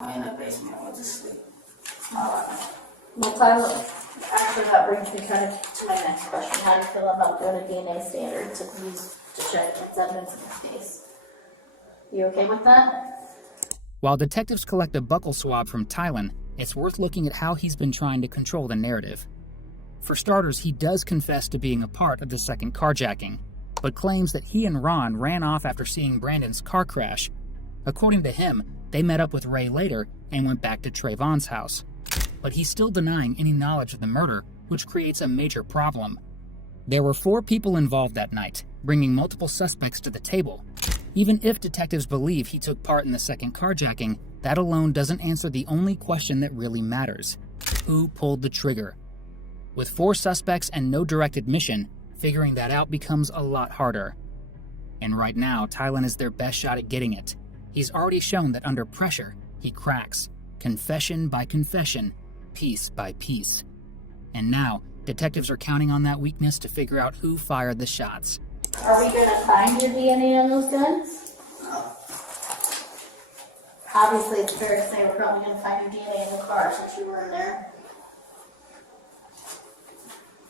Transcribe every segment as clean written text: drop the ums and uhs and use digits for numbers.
in the basement, I went to sleep. Alright. Well, Tyler, actually that brings me kind of to my next question. How do you feel about doing a DNA standard to use to check its evidence in this case? You okay with that? While detectives collect a buccal swab from Tylen, it's worth looking at how he's been trying to control the narrative. For starters, he does confess to being a part of the second carjacking, but claims that he and Ron ran off after seeing Brandon's car crash. According to him, they met up with Ray later and went back to Trayvon's house. But he's still denying any knowledge of the murder, which creates a major problem. There were 4 people involved that night, bringing multiple suspects to the table. Even if detectives believe he took part in the second carjacking, that alone doesn't answer the only question that really matters. Who pulled the trigger? With 4 suspects and no direct admission, figuring that out becomes a lot harder. And right now, Tylen is their best shot at getting it. He's already shown that under pressure, he cracks, confession by confession, piece by piece. And now, detectives are counting on that weakness to figure out who fired the shots. Are we going to find your DNA on those guns? Obviously, it's fair to say we're probably going to find your DNA in the car since you were in there.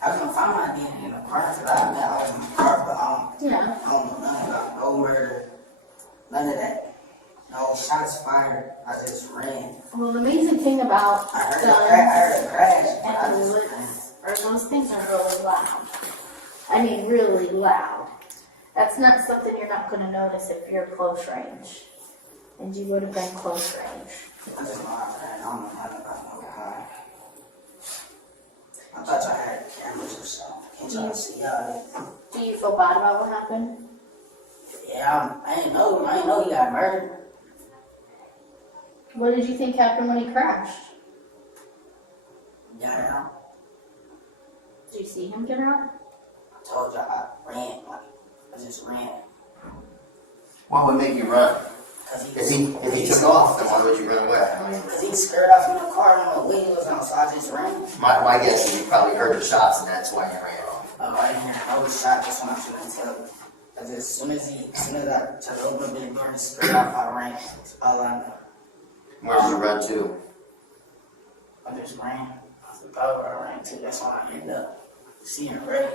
I was gonna find my DNA in the car because I met all in my car, but Yeah. I don't know nothing about no murder, none of that. No shots fired, I just ran. Well, the amazing thing about I heard guns a crash, but I and just ran. bullets are those things are really loud. I mean, really loud. That's not something you're not going to notice if you're close range. And you would have been close range. I just know I ran. I don't know nothing about no car. I thought y'all had cameras or something. Can't y'all see how it? Do you feel bad about what happened? Yeah, I ain't know he got murdered. What did you think happened when he crashed? Got out. Did you see him get out? I told y'all I ran. Like, I just ran. What would make you run? Cause If he took off, then why would you run away? Cause he scared off in the car and the windows on, so I just ran. My guess is you probably heard the shots and that's why you ran off. Oh, I didn't hear no shot. That's what I'm trying to tell you. Cause as soon as I tried to open the door and scared off, I ran. That's all I know. Where did you run to? I just ran. I forgot where I ran to. That's why I ended up seeing Ray.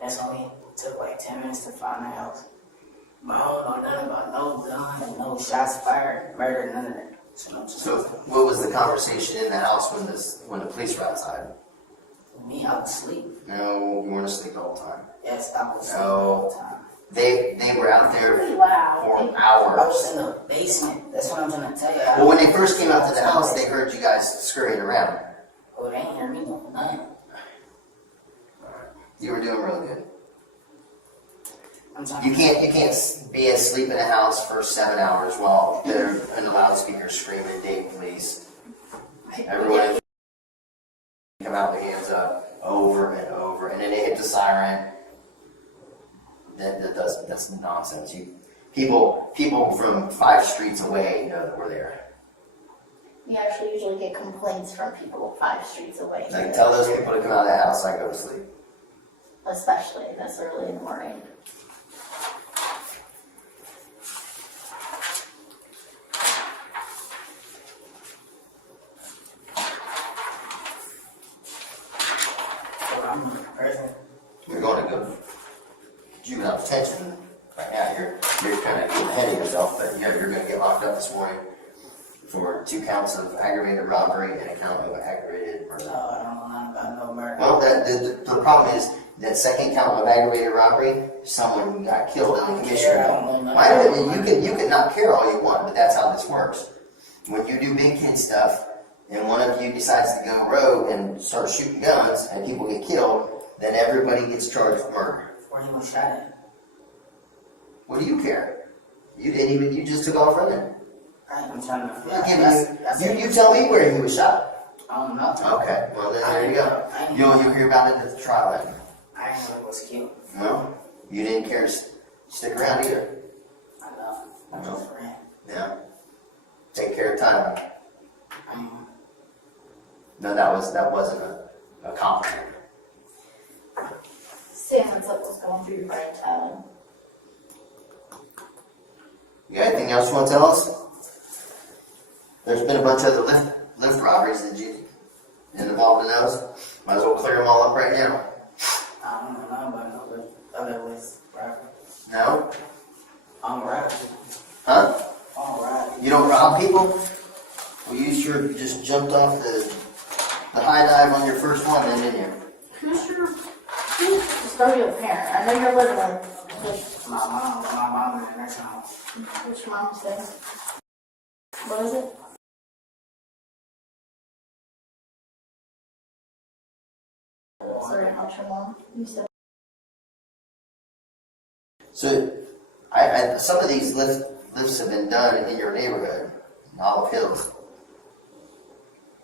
That's only took like 10 minutes to find the house. But I don't know nothing about no gun, no shots fired, murder, none of that. So what was the conversation in the house when the police were outside? Me, I was asleep. No, you weren't asleep the whole time. Yes, I was asleep No. all the time. They were out there Pretty loud. for I was hours. in the basement. That's what I'm trying to tell you. Well, when they first came out to the house, they heard you guys scurrying around. Oh, they ain't hear me doing nothing. You were doing really good. I'm trying You can't be asleep in a house for 7 hours while they're in the loudspeaker screaming Dayton Police. Everyone come out with their hands up over and over, and then they hit the siren. That's nonsense. People from 5 streets away know that we're there. We actually usually get complaints from people 5 streets away. Like, tell those people to come out of the house so I can go to sleep. Especially this early in the morning. I'm in prison. You're going to go juvenile detention right now. You're kind of getting ahead of yourself, but you're going to get locked up this morning for 2 counts of aggravated robbery and a count of aggravated murder. No, I don't know nothing about no murder. Well, the problem is that second count of aggravated robbery, someone got killed in the commission. You can not care all you want, but that's how this works. When you do big kid stuff, and one of you decides to go rogue and start shooting guns, and people get killed, then everybody gets charged with murder. Where he was shot at? What do you care? You just took off running. I'm trying to I'm you tell me where he was shot. I don't know. Okay, well then there you go. You'll hear about it at the trial then. I didn't know it was cute. Well, you didn't care to stick around either. I know. I just ran. Yeah. Take care of time. I know. No, that wasn't a compliment. Sam, what's up? What's going through your brain, Tyler? You got anything else you want to tell us? There's been a bunch of other Lyft robberies that you involved in those. Might as well clear them all up right now. I don't know about no other Lyft rapper. No? I'm rapping. Huh? I'm rapping. You don't rob people? Well, you sure just jumped off the high dive on your first one, then, didn't you? Just go to your parent. I know you're living with My mom in her house. which mom said. What is it? Sorry, not your mom. You said. So, some of these lifts have been done in your neighborhood, in Olive Hills.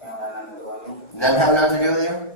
You know, nothing to do with me. Doesn't have nothing to do with you?